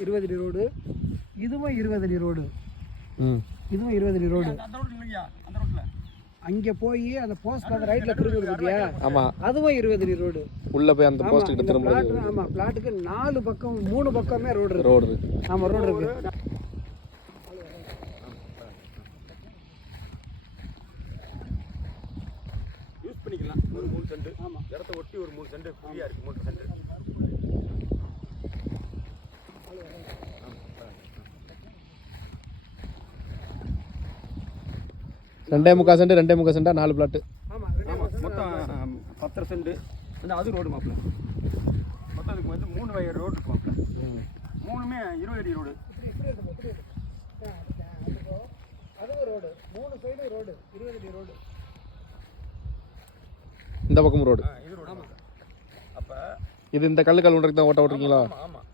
20 அடி ரோடு, இதுவும் 20 அடி ரோடு, இதுவும் 20 அடி ரோடு. அங்கே போய் அந்த போஸ்ட் அந்த ரைட்ல திரும்புது பார்த்தியா? ஆமாம், அதுவும் 20 அடி ரோடு. உள்ளே போய் அந்த போஸ்ட் கிட்ட திரும்ப. ஆமாம், பிளாட்டுக்கு 4 பக்கம் 3 பக்கமே ரோடு இருக்கு. ஆமாம், ரோடு இருக்கு. யூஸ் பண்ணிக்கலாம். ஒரு 3 சென்ட். ஆமாம், இடத்த ஒட்டி ஒரு 3 சென்ட் ஃப்ரீயாக இருக்குது. 3 சென்ட். 2.25 send 2.25 சென்டா 4 plot. ஆமாம், மொத்தம் 10 சென்ட். அது ரோடு மாப்பிள்ள. மொத்தம் அதுக்கு வந்து 3 வகை ரோடு இருக்கு மாப்பிள்ள. 3மே 20 அடி ரோடு. அது ரோடு 3 சைடு ரோடு 20 அடி ரோடு. இந்த பக்கம் ரோடு. இது ரோடு. ஆமாம். அப்போ இது இந்த கல்லு கல் ஒன்றைக்கு தான் ஓட்ட ஓட்டுறீங்களா? ஆமாம்.